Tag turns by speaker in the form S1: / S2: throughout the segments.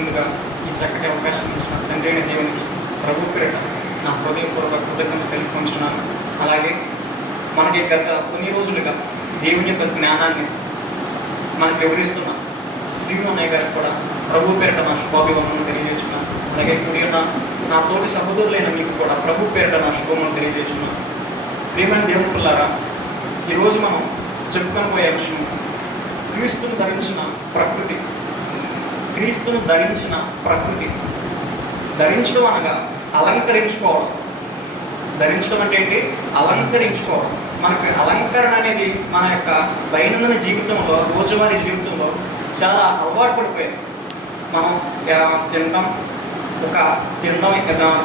S1: ముందుగా ఈ చక్కటి అవకాశం ఇచ్చిన తండ్రి అయిన దేవునికి ప్రభు పేరిట నా హృదయపూర్వక కృతజ్ఞత తెలుపుకుంటున్నాను. అలాగే మనకి గత కొన్ని రోజులుగా దేవుని యొక్క జ్ఞానాన్ని మనకు వివరిస్తున్న శ్రీను అన్నయ్య గారికి కూడా ప్రభు పేరిట నా శుభాభివందనం తెలియజేస్తున్నాను. అలాగే కుడి ఉన్న నా తోటి సహోదరులైన మీకు కూడా ప్రభు పేరిట నా శుభములను తెలియజేస్తున్నాను. ప్రియమైన దేవుని పిల్లారా ఈరోజు మనం చెప్పుకొని పోయే విషయం క్రీస్తును ధరించిన ప్రకృతి. క్రీస్తును ధరించిన ప్రకృతి. ధరించడం అనగా అలంకరించుకోవడం. ధరించడం అంటే ఏంటి? అలంకరించుకోవడం. మనకి అలంకరణ అనేది మన యొక్క దైనందిన జీవితంలో రోజువారీ జీవితంలో చాలా అలవాటు పడిపోయాయి మనం తినడం ఒక తినడం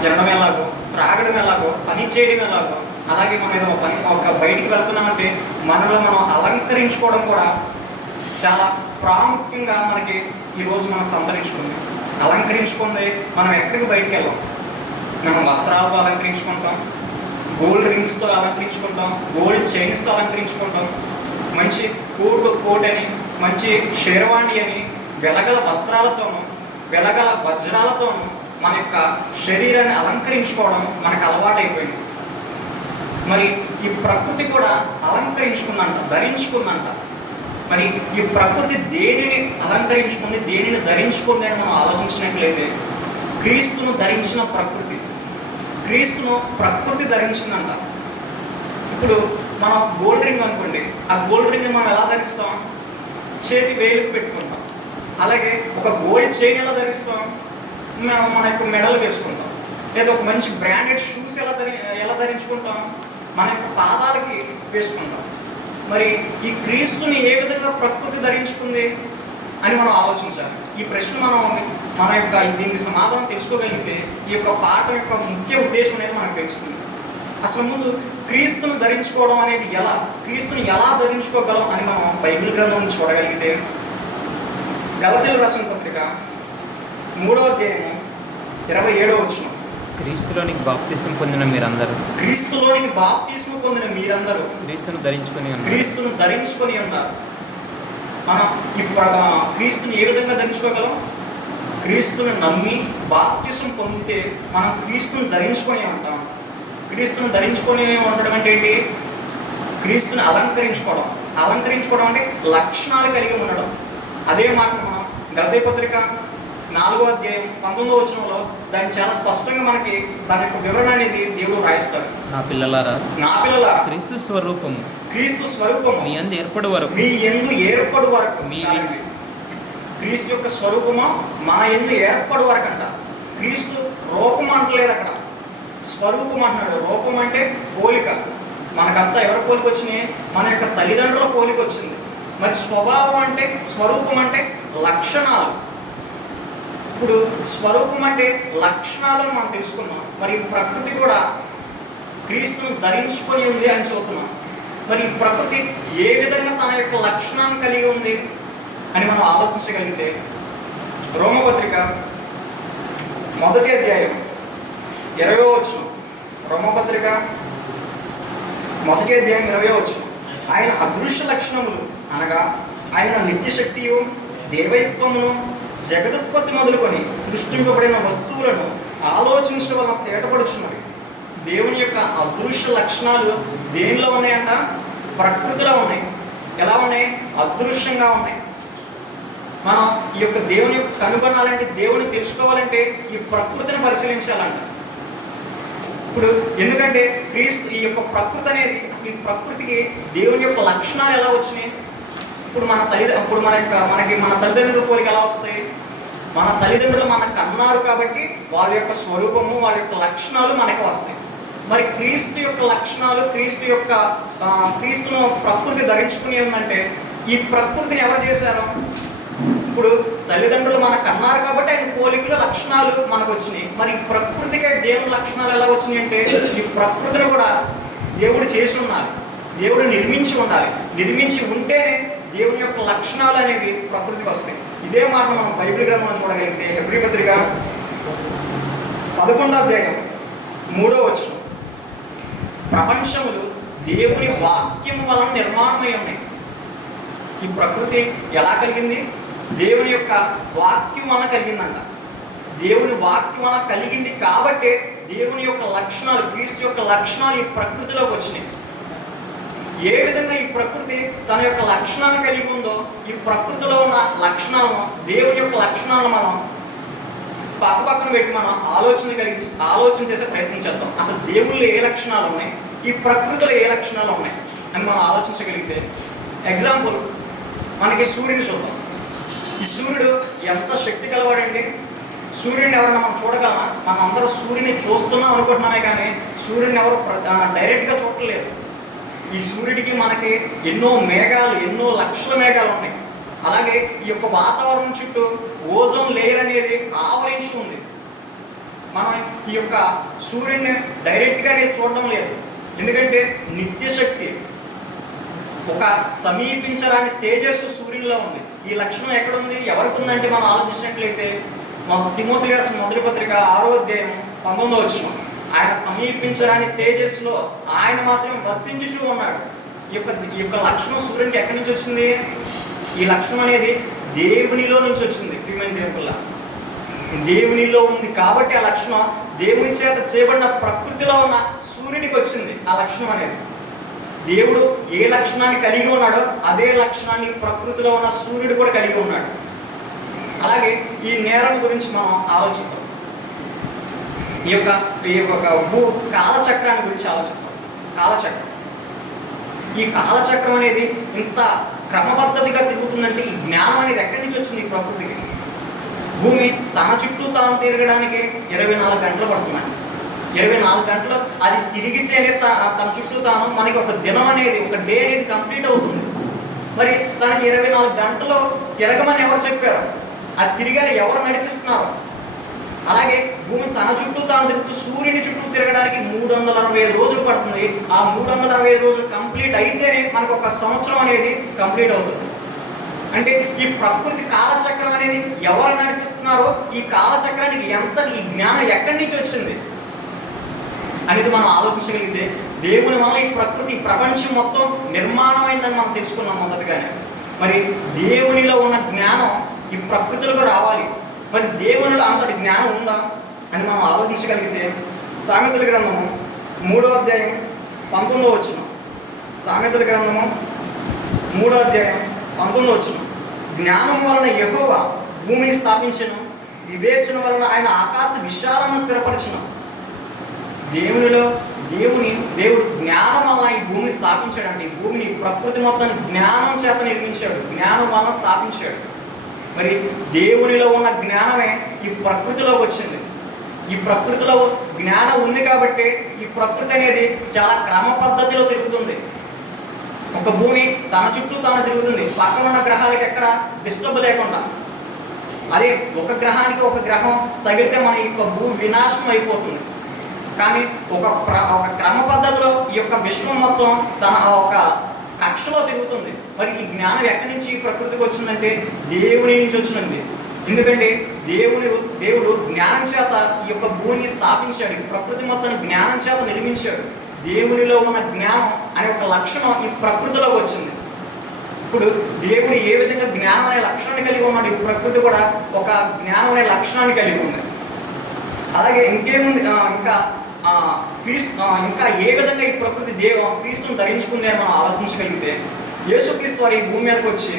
S1: తినడం ఎలాగో త్రాగడం ఎలాగో పని చేయడం ఎలాగో అలాగే మనం ఏదో ఒక పని ఒక బయటికి వెళ్తున్నామంటే మనలో మనం అలంకరించుకోవడం కూడా చాలా ప్రాముఖ్యంగా మనకి ఈరోజు మనం సంతరించుకుంది అలంకరించుకుంది మనం ఎక్కడికి బయటికి వెళ్ళాం మనం వస్త్రాలతో అలంకరించుకుంటాం గోల్డ్ రింగ్స్తో అలంకరించుకుంటాం గోల్డ్ చైన్స్తో అలంకరించుకుంటాం. మంచి కోట్ కోట్ అని మంచి షేర్వాణి అని వెలగల వస్త్రాలతోనూ వెలగల వజ్రాలతోనూ మన యొక్క శరీరాన్ని అలంకరించుకోవడం మనకు అలవాటైపోయింది. మరి ఈ ప్రకృతి కూడా అలంకరించుకుందంట ధరించుకుందంట. మరి ఈ ప్రకృతి దేనిని అలంకరించుకుంది దేనిని ధరించుకుంది అని మనం ఆలోచించినట్లయితే క్రీస్తును ధరించిన ప్రకృతి క్రీస్తును ప్రకృతి ధరించిందంట. ఇప్పుడు మనం గోల్డ్ రింగ్ అనుకోండి ఆ గోల్డ్ రింగ్ని మనం ఎలా ధరిస్తాం? చేతి వేలుకు పెట్టుకుంటాం. అలాగే ఒక గోల్డ్ చైన్ ఎలా ధరిస్తాం? మనం మన యొక్క మెడలు వేసుకుంటాం. లేదా ఒక మంచి బ్రాండెడ్ షూస్ ఎలా ధరి ఎలా ధరించుకుంటాం? మన యొక్క పాదాలకి వేసుకుంటాం. మరి ఈ క్రీస్తుని ఏ విధంగా ప్రకృతి ధరించుకుంది అని మనం ఆలోచించాలి. ఈ ప్రశ్న మనం మన యొక్క దీనికి సమాధానం తెలుసుకోగలిగితే ఈ యొక్క పాఠం యొక్క ముఖ్య ఉద్దేశం అనేది మనకు తెలుస్తుంది. అసలు ముందు క్రీస్తును ధరించుకోవడం అనేది ఎలా క్రీస్తుని ఎలా ధరించుకోగలం అని మనం బైబిల్ గ్రంథం చూడగలిగితే గలతీలు రాసిన పత్రిక మూడవ అధ్యాయము ఇరవై ఏడవ వచ్చిన
S2: క్రీస్తులోనికి బాప్తిసం పొందిన మీరందరూ.
S1: క్రీస్తులోనికి బాప్తిస్మ పొందిన మీరందరూ
S2: క్రీస్తును ధరించుకొని ఉన్నారు.
S1: క్రీస్తును ధరించుకొని ఉన్నారు. మనం ప్ర- క్రీస్తుని ఏ విధంగా ధరించుకోగలం? క్రీస్తుని నమ్మి బాప్తిసం పొందితే మనం క్రీస్తుని ధరించుకొని ఉంటాం. క్రీస్తుని ధరించుకొని ఉండడం అంటే ఏంటి? క్రీస్తుని అలంకరించుకోవడం. అలంకరించుకోవడం అంటే లక్షణాలు కలిగి ఉండడం. అదే మాట మనం గలతీ పత్రిక నాలుగో అధ్యాయం పంతొమ్మిదో వచనంలో దాన్ని చాలా స్పష్టంగా మనకి దాని యొక్క వివరణ అనేది దేవుడు రాయిస్తాడు.
S2: నా పిల్లలారా
S1: నా పిల్లల
S2: క్రీస్తు స్వరూపము
S1: క్రీస్తు స్వరూపము
S2: మీ అందు ఏర్పడి వరకు
S1: మీ ఎందు ఏర్పడు వరకు
S2: మీ-.
S1: క్రీస్తు యొక్క స్వరూపము మన ఎందు ఏర్పడు వరకు అంట. క్రీస్తు రూపం అంటలేదు అక్కడ. స్వరూపం అంటున్నాడు. రూపం అంటే పోలిక. మనకంతా ఎవరి పోలిక వచ్చినాయి? మన యొక్క తల్లిదండ్రుల పోలిక వచ్చింది. మరి స్వభావం అంటే స్వరూపం అంటే లక్షణాలు. ఇప్పుడు స్వరూపం అంటే లక్షణాలు మనం తెలుసుకున్నాం. మరి ప్రకృతి కూడా క్రీస్తును ధరించుకొని ఉంది అని చూస్తున్నాం. మరి ప్రకృతి ఏ విధంగా తన యొక్క లక్షణాన్ని కలిగి ఉంది అని మనం ఆలోచించగలిగితే రోమపత్రిక మొదటి అధ్యాయం ఇరవై వచ్చు. రోమపత్రిక మొదటి అధ్యాయం ఇరవై వచ్చు. ఆయన అదృశ్య లక్షణములు అనగా ఆయన నిత్యశక్తియు దేవైత్వమును జగదుత్పత్తి మొదలుకొని సృష్టింపబడిన వస్తువులను ఆలోచించడం వలన తేటపడుచున్నవి. దేవుని యొక్క అదృశ్య లక్షణాలు దేనిలో ఉన్నాయంట? ప్రకృతిలో ఉన్నాయి. ఎలా ఉన్నాయి? అదృశ్యంగా ఉన్నాయి. మనం ఈ యొక్క దేవుని యొక్క కనుగొనాలంటే దేవుని తెలుసుకోవాలంటే ఈ ప్రకృతిని పరిశీలించాలంట. ఇప్పుడు ఎందుకంటే క్రీస్తు ఈ యొక్క ప్రకృతి అనేది అసలు ఈ ప్రకృతికి దేవుని యొక్క లక్షణాలు ఎలా వచ్చినాయి? ఇప్పుడు మన తల్లి ఇప్పుడు మన యొక్క మనకి మన తల్లిదండ్రుల పోలిక ఎలా వస్తాయి? మన తల్లిదండ్రులు మనకు అన్నారు కాబట్టి వాళ్ళ యొక్క స్వరూపము వాళ్ళ యొక్క లక్షణాలు మనకి వస్తాయి. మరి క్రీస్తు యొక్క లక్షణాలు క్రీస్తు యొక్క క్రీస్తును ప్రకృతి ధరించుకుని ఉందంటే ఈ ప్రకృతిని ఎవరు చేశారు? ఇప్పుడు తల్లిదండ్రులు మనకు అన్నారు కాబట్టి ఆయన పోలికలు లక్షణాలు మనకు వచ్చినాయి. మరి ఈ ప్రకృతికి దేవుని లక్షణాలు ఎలా వచ్చినాయి అంటే ఈ ప్రకృతిని కూడా దేవుడు చేసి ఉన్నారు దేవుడు నిర్మించి ఉండాలి. నిర్మించి ఉంటేనే దేవుని యొక్క లక్షణాలు అనేవి ప్రకృతికి వస్తాయి. ఇదే మార్గం మనం బైబిల్ గ్రంథం చూడగలిగితే హెబ్రి పత్రిక పదకొండో అధ్యాయం మూడో వచ్చు ప్రపంచములు దేవుని వాక్యము వలన నిర్మాణమై ఉన్నాయి. ఈ ప్రకృతి ఎలా కలిగింది? దేవుని యొక్క వాక్యం వలన కలిగిందంట. దేవుని వాక్యం వలన కలిగింది కాబట్టే దేవుని యొక్క లక్షణాలు క్రీస్తు యొక్క లక్షణాలు ఈ ప్రకృతిలోకి వచ్చినాయి. ఏ విధంగా ఈ ప్రకృతి తన యొక్క లక్షణాలను కలిగి ఉందో ఈ ప్రకృతిలో ఉన్న లక్షణాలను దేవుని యొక్క లక్షణాలను మనం పక్క పక్కన పెట్టి మనం ఆలోచన కలిగి ఆలోచన చేసే ప్రయత్నం చేద్దాం. అసలు దేవుళ్ళు ఏ లక్షణాలు ఉన్నాయి? ఈ ప్రకృతిలో ఏ లక్షణాలు ఉన్నాయి? అని మనం ఆలోచించగలిగితే ఎగ్జాంపుల్ మనకి సూర్యుని చూద్దాం. ఈ సూర్యుడు ఎంత శక్తి కలవాడండి సూర్యుడిని ఎవరైనా మనం చూడగలమా? మనం అందరూ సూర్యుని చూస్తున్నాం అనుకుంటున్నామే కానీ సూర్యుని ఎవరు డైరెక్ట్గా చూడలేదు ఈ సూర్యుడికి మనకి ఎన్నో మేఘాలు ఎన్నో లక్షల మేఘాలు ఉన్నాయి. అలాగే ఈ యొక్క వాతావరణం చుట్టూ ఓజోన్ లేయర్ అనేది ఆవరించి ఉంది మనం ఈ యొక్క సూర్యుడిని డైరెక్ట్గా చూడడం లేదు. ఎందుకంటే నిత్యశక్తి. ఒక సమీపించరాని తేజస్సు సూర్యునిలో ఉంది. ఈ లక్షణం ఎక్కడుంది? ఎవరికి ఉందంటే మనం ఆలోచించినట్లయితే మా తిమోతి రాసిన మొదటి పత్రిక ఆరో అధ్యాయం పంతొమ్మిదో వచ్చినాం ఆయన సమీపించడానికి తేజస్సులో ఆయన మాత్రమే వసించుచూ ఉన్నాడు. ఈ యొక్క ఈ యొక్క లక్షణం సూర్యునికి ఎక్కడి నుంచి వచ్చింది? ఈ లక్షణం అనేది దేవునిలో నుంచి వచ్చింది ప్రియమైన దేవుళ్ళ. దేవునిలో ఉంది కాబట్టి ఆ లక్షణం దేవుని చేత చేయబడిన ప్రకృతిలో ఉన్న సూర్యుడికి వచ్చింది ఆ లక్షణం అనేది. దేవుడు ఏ లక్షణాన్ని కలిగి ఉన్నాడో అదే లక్షణాన్ని ప్రకృతిలో ఉన్న సూర్యుడు కూడా కలిగి ఉన్నాడు. అలాగే ఈ నేరం గురించి మనం ఆలోచిద్దాం. ఈ యొక్క ఈ యొక్క భూ కాలచక్రాన్ని గురించి ఆలోచిద్దాం. కాలచక్రం. ఈ కాలచక్రం అనేది ఇంత క్రమబద్ధతిగా తిరుగుతుందంటే ఈ జ్ఞానం అనేది ఎక్కడి నుంచి వచ్చింది ఈ ప్రకృతికి? భూమి తన చుట్టూ తాను తిరగడానికి ఇరవై నాలుగు గంటలు పడుతుందండి ఇరవై నాలుగు గంటలు అది తిరిగితేనే తన చుట్టూ తాను మనకి ఒక దినం అనేది ఒక డే అనేది కంప్లీట్ అవుతుంది. మరి తనకి ఇరవై నాలుగు గంటలు తిరగమని ఎవరు చెప్పారు? అది తిరిగేలా ఎవరు నడిపిస్తున్నారు? అలాగే భూమి తన చుట్టూ తాను తిరుగుతూ సూర్యుని చుట్టూ తిరగడానికి మూడు వందల అరవై ఐదు రోజులు పడుతుంది. ఆ మూడు వందల అరవై ఐదు రోజులు కంప్లీట్ అయితేనే మనకు ఒక సంవత్సరం అనేది కంప్లీట్ అవుతుంది. అంటే ఈ ప్రకృతి కాలచక్రం అనేది ఎవరు నడిపిస్తున్నారో ఈ కాలచక్రానికి ఎంత ఈ జ్ఞానం ఎక్కడి నుంచి వచ్చింది అనేది మనం ఆలోచించగలిగితే దేవుని వల్ల ఈ ప్రకృతి ప్రపంచం మొత్తం నిర్మాణమైందని మనం తెలుసుకున్నాం మొదటగానే. మరి దేవునిలో ఉన్న జ్ఞానం ఈ ప్రకృతిలోకి రావాలి. మరి దేవునిలో అంతటి జ్ఞానం ఉందా అని మనం ఆలోచించగలిగితే సామెతల గ్రంథము మూడో అధ్యాయం పంతొమ్మిదో వచ్చిన సామెతల గ్రంథము మూడో అధ్యాయం పంతొమ్మిదో వచ్చిన జ్ఞానం వలన యెహోవా భూమిని స్థాపించను వివేచన వలన ఆయన ఆకాశ విశాలము స్థిరపరచను. దేవునిలో దేవుని దేవుడు జ్ఞానం వలన ఈ భూమిని స్థాపించాడండి. భూమిని ప్రకృతి మొత్తం జ్ఞానం చేత నిర్మించాడు. జ్ఞానం వలన స్థాపించాడు. మరి దేవునిలో ఉన్న జ్ఞానమే ఈ ప్రకృతిలోకి వచ్చింది. ఈ ప్రకృతిలో జ్ఞానం ఉంది కాబట్టి ఈ ప్రకృతి అనేది చాలా క్రమ పద్ధతిలో తిరుగుతుంది. ఒక భూమి తన చుట్టూ తాను తిరుగుతుంది. పక్కన ఉన్న గ్రహాలకి ఎక్కడ డిస్టర్బ్ లేకుండా. అదే ఒక గ్రహానికి ఒక గ్రహం తగిలితే మన యొక్క భూ వినాశనం అయిపోతుంది. కానీ ఒక ప్ర ఒక క్రమ పద్ధతిలో ఈ యొక్క విశ్వం మొత్తం తన ఒక కక్షలో తిరుగుతుంది. మరి ఈ జ్ఞానం ఎక్కడి నుంచి ప్రకృతికి వచ్చిందంటే దేవుని నుంచి వచ్చింది ఎందుకంటే దేవుని దేవుడు జ్ఞానం చేత ఈ యొక్క భూమిని స్థాపించాడు. ప్రకృతి మొత్తం జ్ఞానం చేత నిర్మించాడు. దేవునిలో ఉన్న జ్ఞానం అనే ఒక లక్షణం ఈ ప్రకృతిలో వచ్చింది. ఇప్పుడు దేవుడు ఏ విధంగా జ్ఞానం అనే లక్షణాన్ని కలిగి ఉన్నాడు? ఈ ప్రకృతి కూడా ఒక జ్ఞానం అనే లక్షణాన్ని కలిగి ఉంది. అలాగే ఇంకేముంది? ఇంకా క్రీస్తు ఇంకా ఏ విధంగా ఈ ప్రకృతి దేవ క్రీస్తుని ధరించుకుంది అని మనం ఆలోచించగలిగితే యేసుక్రీస్తు వారు ఈ భూమి మీదకి వచ్చి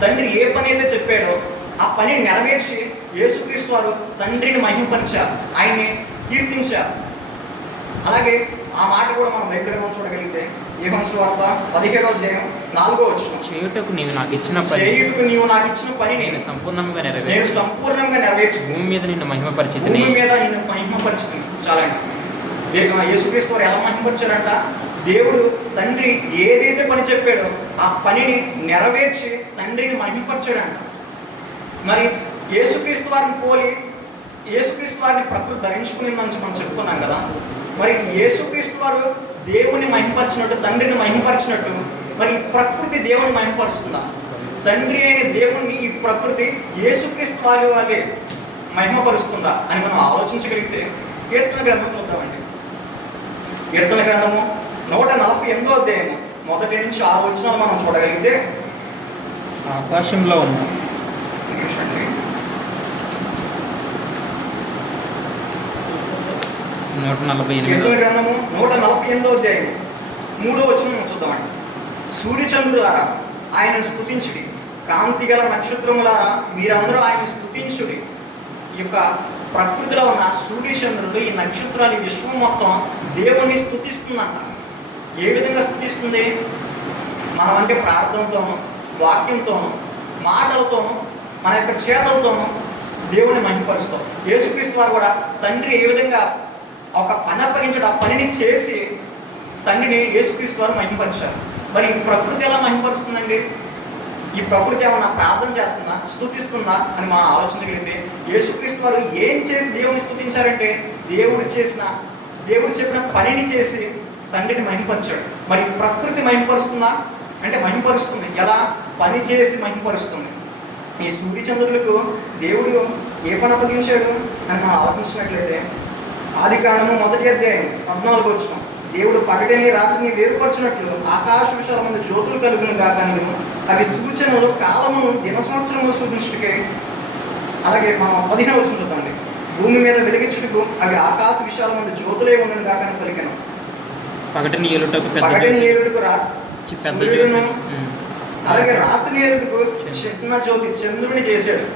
S1: తండ్రి ఏ పని అయితే చెప్పాడో ఆ పని నెరవేర్చి యేసుక్రీస్తు వారు తండ్రిని మహిమపరిచారు ఆయన్ని కీర్తించారు. అలాగే ఆ మాట కూడా మనం బైబిల్ గ్రంథం చూడగలిగితే ఏహంసు వార్త పదిహేడో అధ్యాయం నాలుగో వచ్చిన
S2: చేయుటకు నీవు నాకు ఇచ్చిన పని
S1: చేయుటకు నీవు నాకు ఇచ్చిన పని
S2: నేను
S1: నేను
S2: సంపూర్ణంగా
S1: నేను
S2: నెరవేర్చు
S1: సంపూర్ణంగా నెరవేర్చు.
S2: భూమి మీద నిన్ను మహిమపరిచితిని
S1: భూమి మీద నిన్ను దే- ఆ యేసుక్రీస్తు వారు ఎలా మహిమపరిచారంట? దేవుడు తండ్రి ఏదైతే పని చెప్పాడో ఆ పనిని నెరవేర్చి తండ్రిని మహిమపరిచాడంట మరి యేసుక్రీస్తు వారిని పోలి యేసుక్రీస్తు వారిని ప్రకృతి ధరించుకునిందని మనం చెప్పుకున్నాం కదా. మరి యేసుక్రీస్తు వారు దేవుని మహిమపరిచినట్టు తండ్రిని మహిమపరిచినట్టు మరి ప్రకృతి దేవుని మహిమపరుస్తుందా తండ్రి అయిన దేవుణ్ణి ఈ ప్రకృతి యేసుక్రీస్తు వారి వాళ్ళే మహిమపరుస్తుందా అని మనం ఆలోచించగలిగితే కీర్తన గ్రంథం చూద్దామండి. కీర్తన గ్రంథము నూట నలభై ఎనిమిదో అధ్యాయము. మొదటి నుంచి ఆరు వచనాలు మనం చూడగలిగితే
S2: ఆకాశంలో ఉన్న. నూట నలభై ఎనిమిది.
S1: గ్రంథము నూట నలభై ఎనిమిదో అధ్యాయం మూడో వచ్చిన చూద్దామండి. సూర్యచంద్రులారా ఆయనను స్తుతించుడి. కాంతి గల నక్షత్రములారా మీరందరూ ఆయన స్తుతించుడి. ఈ యొక్క ప్రకృతిలో ఉన్న సూర్యచంద్రులు ఈ నక్షత్రాలు ఈ విశ్వం మొత్తం దేవుణ్ణి స్తుతిస్తుందంట. ఏ విధంగా స్థుతిస్తుంది మనం అంటే ప్రార్థనతోనూ వాక్యంతోనూ మాటలతోనూ మన యొక్క చేతలతోనూ దేవుని మహిమపరుస్తాం యేసుక్రీస్తు వారు కూడా తండ్రి ఏ విధంగా ఒక పని అప్పగించడం ఆ పనిని చేసి తండ్రిని యేసుక్రీస్తు వారు మహిమపరిచారు మరి ఈ ప్రకృతి ఎలా మహిమపరుస్తుందండి ఈ ప్రకృతి ఏమన్నా ప్రార్థన చేస్తుందా స్థుతిస్తుందా అని మనం ఆలోచించగలిగితే యేసుక్రీస్తు వారు ఏం చేసి దేవుని స్థుతించారంటే దేవుడు చేసిన దేవుడు చెప్పిన పనిని చేసి తండ్రిని మహిమపరిచాడు మరి ప్రకృతి మహిమపరుస్తుందా అంటే మహిమపరుస్తుంది ఎలా? పని చేసి మహిమపరుస్తుంది ఈ సూర్యచంద్రులకు దేవుడు ఏ పని అప్పగించాడు? అని మనం ఆలోచించినట్లయితే ఆది కాలము మొదటి అధ్యాయం పద్నాలుగు వచ్చిన దేవుడు పగటిని రాత్రిని వేరుపరచినట్లు ఆకాశ విషయాల మంది జ్యోతులు కలుగును గాకను అవి సూచనలు కాలమును దిన సంవత్సరము సూచించుటకే. అలాగే మనం పదిహేను వచ్చిన చూద్దామండి. భూమి మీద వెలిగించుటకు అవి ఆకాశ విషయాల మంది జ్యోతులే ఉండను కాకని పలికినాం.
S2: పగటిని ఏలుటకు పెద్ద
S1: పగటిని సూర్యుడును
S2: ఉమ్.
S1: అలాగే రాత్రి ఏడుకు చిన్న జ్యోతి చంద్రుని చేశాడు.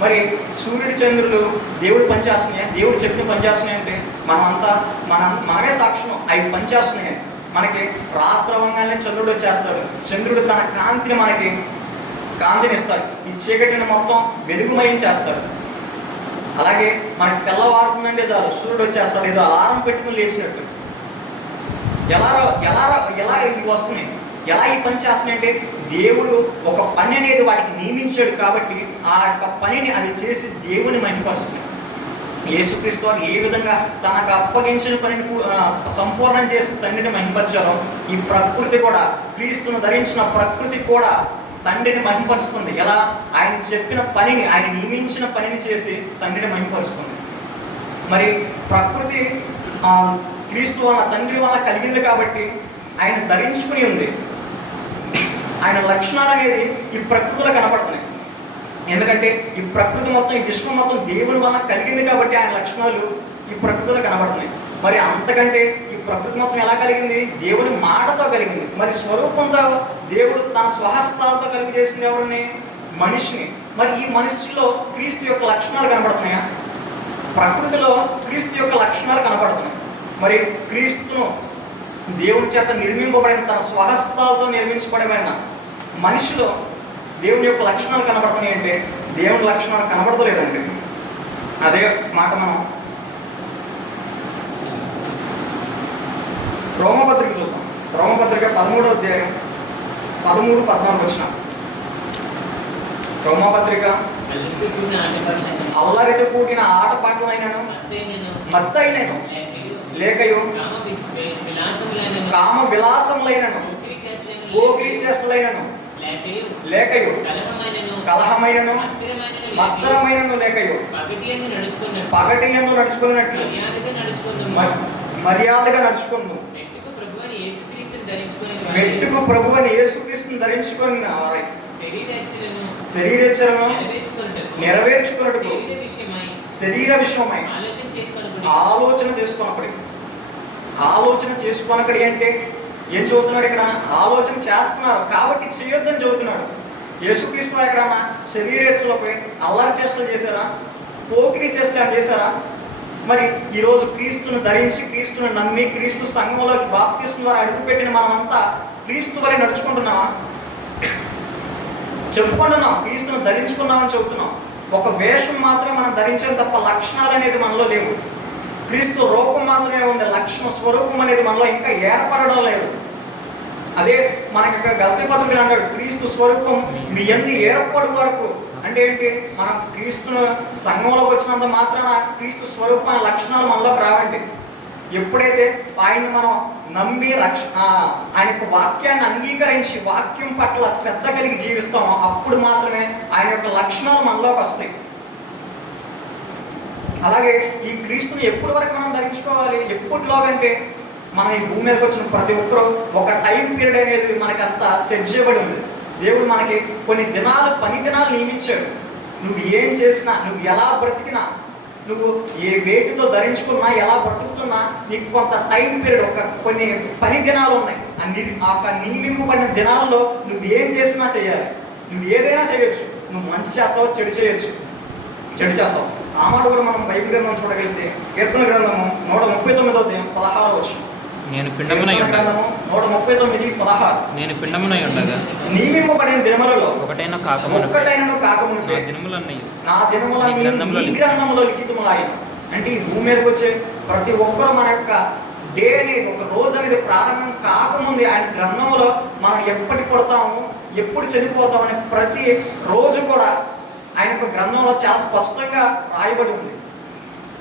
S1: మరి సూర్యుడి చంద్రులు దేవుడు పనిచేస్తున్నాయి? దేవుడు చెప్పిన పనిచేస్తున్నాయి అంటే మనం అంతా మన మనమే సాక్ష్యం అవి పనిచేస్తున్నాయి మనకి రాత్రవంగానే చంద్రుడు వచ్చేస్తాడు. చంద్రుడు తన కాంతిని మనకి కాంతిని ఇస్తాడు ఈ చీకటిని మొత్తం వెలుగుమయం చేస్తాడు. అలాగే మనకి తెల్లవారుతుందంటే చాలు. సూర్యుడు వచ్చేస్తాడు. ఏదో అలారం పెట్టుకుని లేచినట్టు. ఎలా ఎలా ఎలా ఇవి వస్తున్నాయి? ఎలా ఈ పని చేస్తున్నాయి అంటే దేవుడు ఒక పని అనేది వాటికి నియమించాడు కాబట్టి ఆ యొక్క పనిని అది చేసి దేవుని మహిమపరుస్తున్నాయి యేసుక్రీస్తు వారు ఏ విధంగా తనకు అప్పగించిన పనిని సంపూర్ణం చేసి తండ్రిని మహిమపరచడం ఈ ప్రకృతి కూడా క్రీస్తును ధరించిన ప్రకృతి కూడా తండ్రిని మహిమపరుస్తుంది. ఎలా? ఆయన చెప్పిన పనిని ఆయన నియమించిన పనిని చేసి తండ్రిని మహిమపరుస్తుంది. మరి ప్రకృతి క్రీస్తు వల్ల తండ్రి వల్ల కలిగింది కాబట్టి ఆయన ధరించుకుని ఉంది. ఆయన లక్షణాలు అనేది ఈ ప్రకృతిలో కనపడుతున్నాయి. ఎందుకంటే ఈ ప్రకృతి మొత్తం ఈ విశ్వం మొత్తం దేవుని వల్ల కలిగింది కాబట్టి ఆయన లక్షణాలు ఈ ప్రకృతిలో కనబడుతున్నాయి మరి అంతకంటే ఈ ప్రకృతి మొత్తం ఎలా కలిగింది? దేవుని మాటతో కలిగింది. మరి స్వరూపంతో దేవుడు తన స్వహస్తాలతో కలిగి చేసింది ఎవరిని? మనిషిని. మరి ఈ మనిషిలో క్రీస్తు యొక్క లక్షణాలు కనబడుతున్నాయా ప్రకృతిలో క్రీస్తు యొక్క లక్షణాలు కనపడుతున్నాయి. మరి క్రీస్తును దేవుని చేత నిర్మింపబడిన తన స్వహస్తాలతో నిర్మించబడిన మనిషిలో దేవుని యొక్క లక్షణాలు కనబడుతున్నాయి అంటే దేవుని లక్షణాలు కనబడతలేదండి. అదే మాట మనం రోమపత్రిక చూద్దాం. రోమపత్రిక పదమూడో అధ్యాయం పదమూడు పద్నాలుగు వచ్చిన. రోమపత్రిక అల్లరితో కూడిన ఆటపాటలైనను మత్తైనను లేకయు కామ విలాసములైనను పోకిరీ చేష్టలైనను లేకయు కలహమైనను. మత్సరమైనను లేకయు. పగటి ఎందు నడుచుకున్నట్లు. మర్యాదగా నడుచుకుందు మెట్టుకు ప్రభు అని యేసుక్రీస్తుని ధరించుకొని వారై. శరీరచరను నెరవేర్చుకున్నట్టుకు శరీర విషయమై
S3: ఆలోచన చేసుకొని
S1: ఆలోచన చేసుకోనక్కడి అంటే ఏం చదువుతున్నాడు ఇక్కడ? ఆలోచన చేస్తున్నారు. కాబట్టి చేయొద్దని చదువుతున్నాడు. యేసుక్రీస్తు ఎక్కడన్నా శరీరేచ్ఛలపై అల్లరి చేష్టలు చేశారా? పోకిరి చేష్టలు ఏమైనా చేశారా? మరి ఈరోజు క్రీస్తును ధరించి క్రీస్తును నమ్మి క్రీస్తు సంఘంలోకి బాప్తిస్తున్న వారు అడుగుపెట్టిన మనమంతా క్రీస్తు వరే నడుచుకుంటున్నామా? చెప్పుకుంటున్నాం. క్రీస్తును ధరించుకున్నామని చెబుతున్నాం. ఒక వేషం మాత్రమే మనం ధరించడం తప్ప లక్షణాలు అనేది మనలో లేవు. క్రీస్తు రూపం మాత్రమే ఉంది లక్షణ స్వరూపం అనేది మనలో ఇంకా ఏర్పడడం లేదు. అదే మనకి ఇక్కడ గల్తీ పత్రికలు అంటాడు క్రీస్తు స్వరూపం మీ ఎందు ఏర్పడు వరకు. అంటే ఏంటి? మనం క్రీస్తును సంఘంలోకి వచ్చినంత మాత్రాన క్రీస్తు స్వరూపం లక్షణాలు మనలోకి రావండి. ఎప్పుడైతే ఆయన్ని మనం నమ్మి రక్ష ఆయన యొక్క వాక్యాన్ని అంగీకరించి వాక్యం పట్ల శ్రద్ధ కలిగి జీవిస్తామో అప్పుడు మాత్రమే ఆయన యొక్క లక్షణాలు మనలోకి వస్తాయి. అలాగే ఈ క్రీస్తుని ఎప్పటి వరకు మనం ధరించుకోవాలి? ఎప్పటిలోగంటే మనం ఈ భూమి మీదకి వచ్చిన ప్రతి ఒక్కరూ ఒక టైం పీరియడ్ అనేది మనకి అంతా సెట్ చేయబడి ఉంది. దేవుడు మనకి కొన్ని దినాలు పని దినాలు నియమించాడు. నువ్వు ఏం చేసినా నువ్వు ఎలా బ్రతికినా నువ్వు ఏ వేటితో ధరించుకున్నా ఎలా బ్రతుకుతున్నా నీకు కొంత టైం పీరియడ్ ఒక కొన్ని పని దినాలు ఉన్నాయి. ఆ ని యొక్క నియమింపబడిన దినాల్లో నువ్వు ఏం చేసినా చేయాలి. నువ్వు ఏదైనా చేయొచ్చు. నువ్వు మంచి చేస్తావు చెడు చేయొచ్చు. చెడు చేస్తావు. ఆ మాట కూడా మనం బైబిల్ గ్రంథం చూడగలిగితే కీర్తన గ్రంథము నూట ముప్పై తొమ్మిదో అధ్యాయం పదహారో వచ్చిన
S2: నేను పిండమునై
S1: గ్రంథము నూట ముప్పై తొమ్మిది పదహారు.
S2: నేను పిండమునై ఉండగా
S1: నియమింపబడిన దినములలో
S2: ఒకటైనా కాకమును
S1: ఒక్కటైనను
S2: నా
S1: కాకమునిపే
S2: దినములన్నయ్య.
S1: నా దినముల
S2: ఈ గ్రంథంలో
S1: లిఖితములాయన. అంటే ఈ భూమి మీదకి వచ్చే ప్రతి ఒక్కరూ మన యొక్క డే అనేది ఒక రోజు అనేది ప్రారంభం కాకముందే ఆయన గ్రంథంలో మనం ఎప్పటి పుడతాము ఎప్పుడు చనిపోతాం అనే ప్రతి రోజు కూడా ఆయన యొక్క గ్రంథంలో చాలా స్పష్టంగా రాయబడి ఉంది.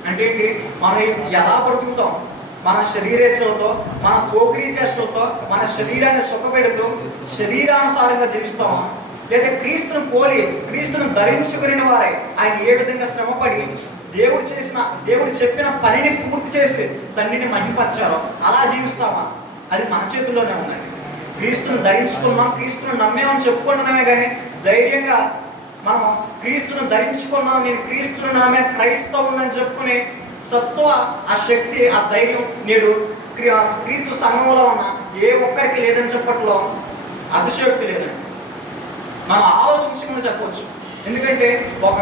S1: అంటే ఏంటి? మనం ఎలా బ్రతుకుతాం? మన శరీరేచ్ఛలతో మన పోక్రీ చేష్టలతో మన శరీరాన్ని సుఖపెడుతూ శరీరానుసారంగా జీవిస్తామా? లేదా క్రీస్తును పోలి క్రీస్తును ధరించుకుని వారే ఆయన ఏ విధంగా శ్రమపడి దేవుడు చేసిన దేవుడు చెప్పిన పనిని పూర్తి చేసి తండ్రిని మహింపరిచారో అలా జీవిస్తామా? అది మన చేతుల్లోనే ఉందండి. క్రీస్తును ధరించుకున్నాం క్రీస్తును నమ్మేమని చెప్పుకుంటున్నామే కానీ ధైర్యంగా మనం క్రీస్తును ధరించుకున్నాం నేను క్రీస్తును నమ్మే క్రైస్తవుని చెప్పుకునే సత్వ ఆ శక్తి ఆ ధైర్యం నేడు క్రీస్తు సంఘంలో ఉన్న ఏ ఒక్కరికి లేదని చెప్పట్లో అతిశయోక్తి లేదండి. మనం ఆలోచించకుండా చెప్పవచ్చు ఎందుకంటే ఒక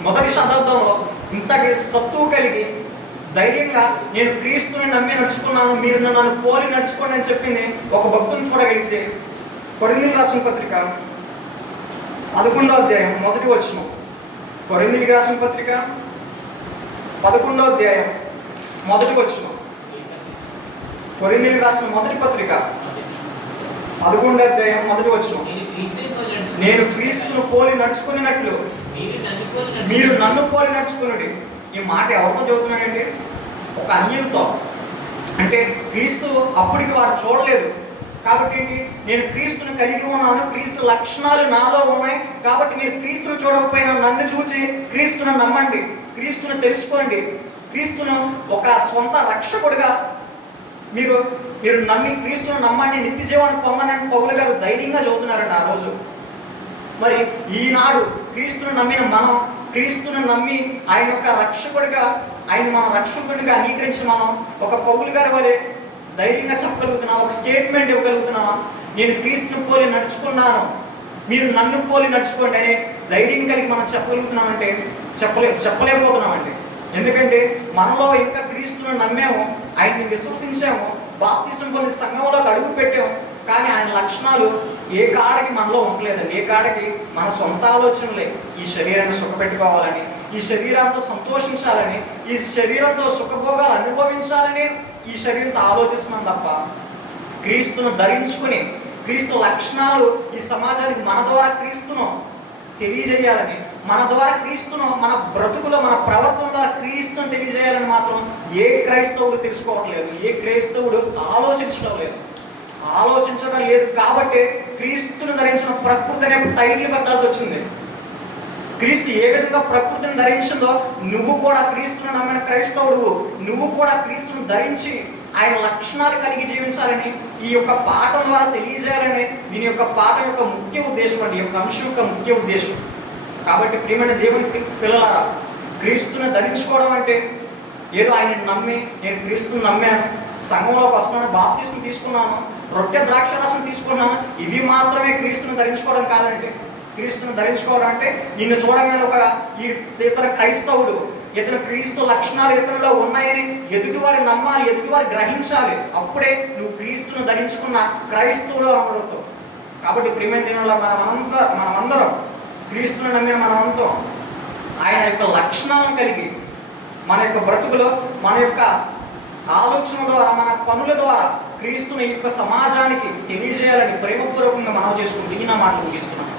S1: మొదటి శతాబ్దంలో ఇంతటి సత్తువు కలిగి ధైర్యంగా నేను క్రీస్తుని నమ్మి నడుచుకున్నాను మీరు నన్ను పోలి నడుచుకోండి అని చెప్పింది ఒక భక్తుని చూడగలిగితే కొరిందులు రాసిన పత్రిక పదకొండో అధ్యాయం మొదటి వచ్చిన కొరిందులకి రాసిన పత్రిక పదకొండో అధ్యాయం మొదటి వచ్చిన కొరిందులకి రాసిన మొదటి పత్రిక పదకొండో అధ్యాయం మొదటి వచ్చిన నేను క్రీస్తును పోలి నడుచుకున్నట్లు మీరు నన్ను పోలి నడుచుకునుడి. ఈ మాట ఎవరితో చదువుతున్నాడండి ఒక అన్యులతో అంటే క్రీస్తు అప్పటికి వారు చూడలేదు. కాబట్టి ఏంటి? నేను క్రీస్తుని కలిగి ఉన్నాను క్రీస్తు లక్షణాలు నాలో ఉన్నాయి. కాబట్టి మీరు క్రీస్తును చూడకపోయినా నన్ను చూచి క్రీస్తును నమ్మండి క్రీస్తును తెలుసుకోండి. క్రీస్తును ఒక సొంత రక్షకుడిగా మీరు మీరు నమ్మి క్రీస్తును నమ్మండి నిత్య జీవాన్ని పొమ్మని పౌలు గారు ధైర్యంగా చదువుతున్నారండి ఆ రోజు. మరి ఈనాడు క్రీస్తును నమ్మిన మనం క్రీస్తును నమ్మి ఆయన యొక్క రక్షకుడిగా ఆయన మన రక్షకుడిగా అంగీకరించిన మనం ఒక పౌలు గారి వలె ధైర్యంగా చెప్పగలుగుతున్నావా? ఒక స్టేట్మెంట్ ఇవ్వగలుగుతున్నావా? నేను క్రీస్తును పోలి నడుచుకున్నాను. మీరు నన్ను పోలి నడుచుకోండి అనే ధైర్యం కలిగి మనం చెప్పగలుగుతున్నామంటే చెప్పలే చెప్పలేకపోతున్నామండి ఎందుకంటే మనలో ఇంకా క్రీస్తును నమ్మాము ఆయన్ని విశ్వసించాము బాప్తిష్టం పొంది సంఘంలోకి అడుగు పెట్టాము కానీ ఆయన లక్షణాలు ఏ కాడకి మనలో ఉండలేదండి. ఏ కాడకి మన సొంత ఆలోచనలే ఈ శరీరాన్ని సుఖపెట్టుకోవాలని ఈ శరీరంతో సంతోషించాలని ఈ శరీరంతో సుఖభోగాలు అనుభవించాలని ఈ శరీరంతో ఆలోచిస్తున్నాం తప్ప క్రీస్తును ధరించుకుని క్రీస్తు లక్షణాలు ఈ సమాజానికి మన ద్వారా క్రీస్తును తెలియజేయాలని మన ద్వారా క్రీస్తును మన బ్రతుకులో మన ప్రవర్తన ద్వారా క్రీస్తును తెలియజేయాలని మాత్రం ఏ క్రైస్తవుడు తెలుసుకోవట్లేదు ఏ క్రైస్తవుడు ఆలోచించడం లేదు. ఆలోచించడం లేదు కాబట్టి క్రీస్తును ధరించిన ప్రకృతి అనే టైటిల్ పెట్టాల్సి వచ్చింది. క్రీస్తు ఏ విధంగా ప్రకృతిని ధరించిందో నువ్వు కూడా క్రీస్తును నమ్మిన క్రైస్తవుడు నువ్వు కూడా క్రీస్తును ధరించి ఆయన లక్షణాలు కలిగి జీవించాలని ఈ యొక్క పాఠం ద్వారా తెలియజేయాలని దీని యొక్క పాఠం యొక్క ముఖ్య ఉద్దేశం అండి ఈ యొక్క అంశం యొక్క ముఖ్య ఉద్దేశం. కాబట్టి ప్రియమైన దేవుని పిల్లలారా క్రీస్తుని ధరించుకోవడం అంటే ఏదో ఆయన నమ్మి నేను క్రీస్తుని నమ్మాను సంఘంలోకి వస్తున్నాను బాప్తీసం తీసుకున్నాను రొట్టె ద్రాక్షరసం తీసుకున్నాను ఇవి మాత్రమే క్రీస్తుని ధరించుకోవడం కాదండి. క్రీస్తుని ధరించుకోవడం అంటే నిన్ను చూడగానే ఒక ఈ ఇతర క్రైస్తవుడు ఇతర క్రీస్తు లక్షణాలు ఇతరులో ఉన్నాయని ఎదుటివారి నమ్మాలి ఎదుటివారి గ్రహించాలి. అప్పుడే నువ్వు క్రీస్తును ధరించుకున్న క్రైస్తవుడు అనబడతావు కాబట్టి ప్రియమైన దినంలో మనమంత మనమందరం క్రీస్తుని నమ్మిన మనమంతా ఆయన యొక్క లక్షణాలను కలిగి మన యొక్క బ్రతుకులో మన యొక్క ఆలోచన ద్వారా మన పనుల ద్వారా క్రీస్తుని యొక్క సమాజానికి తెలియజేయాలని ప్రేమపూర్వకంగా మనం చేసుకుంటూ ఈ నా మాటలు ముగిస్తున్నాను.